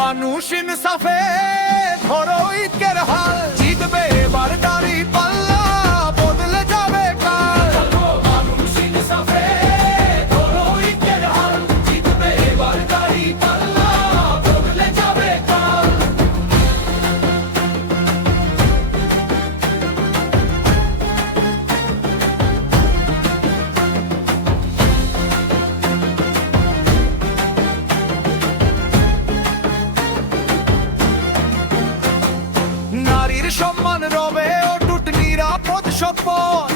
মানুষ ইনসাফে ধরো ঈদের হাল, জিতবে এবার দাড়ি পাল্লা, বদলে যাবে কাল। মানুষ ইনসাফে ধরো ঈদের হাল, জিতবে এবার দাড়ি পাল্লা, বদলে যাবে কাল। নারীর সম্মান রবে অটুট নিরাপদ সম্পদ,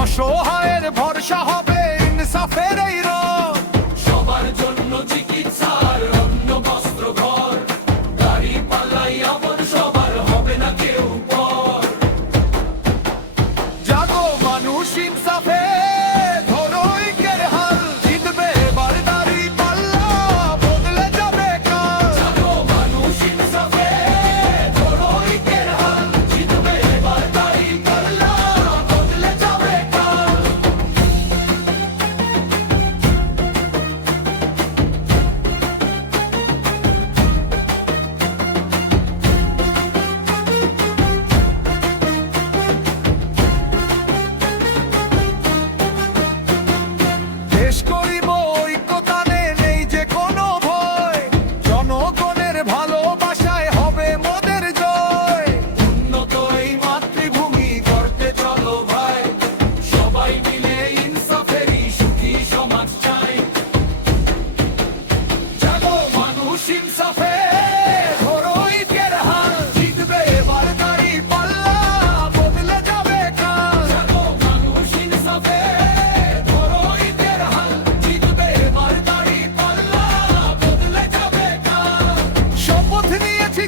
অসহায়ের ভরসা হবে ইনসাফের এই রথ। সবার জন্য চিকিৎসার অন্ন বস্ত্র ঘর, দাড়ি পাল্লাই আপন সবার, হবে না কেউ পর। জাগো মানুষ ইনসাফে ধরো ঈদের হাল, জিতবে এবার দাড়ি পাল্লা, বদলে যাবে কাল। জাগো মানুষ ইনসাফে ধরো ঈদের হাল, জিতবে এবার দাড়ি পাল্লা, বদলে যাবে কাল। দেশ করিব ঐক্যতানে, নেই যে কোনো ভয়, জনগণের ভালোবাসায় হবে মোদের জয়। উন্নত এই মাতৃভূমি করতে চলো ভাই, সবাই মিলে ইনসাফেরই সুখী সমাজ চাই। জাগো মানুষ ইনসাফে ধরো ঈদের হাল, জিতবে এবার দাড়ি পাল্লা, বদলে যাবে কাল। জাগো মানুষ ইনসাফে ধরো ঈদের হাল, জিতবে এবার দাড়ি পাল্লা, বদলে যাবে কাল। শপথ নিয়েছি